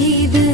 see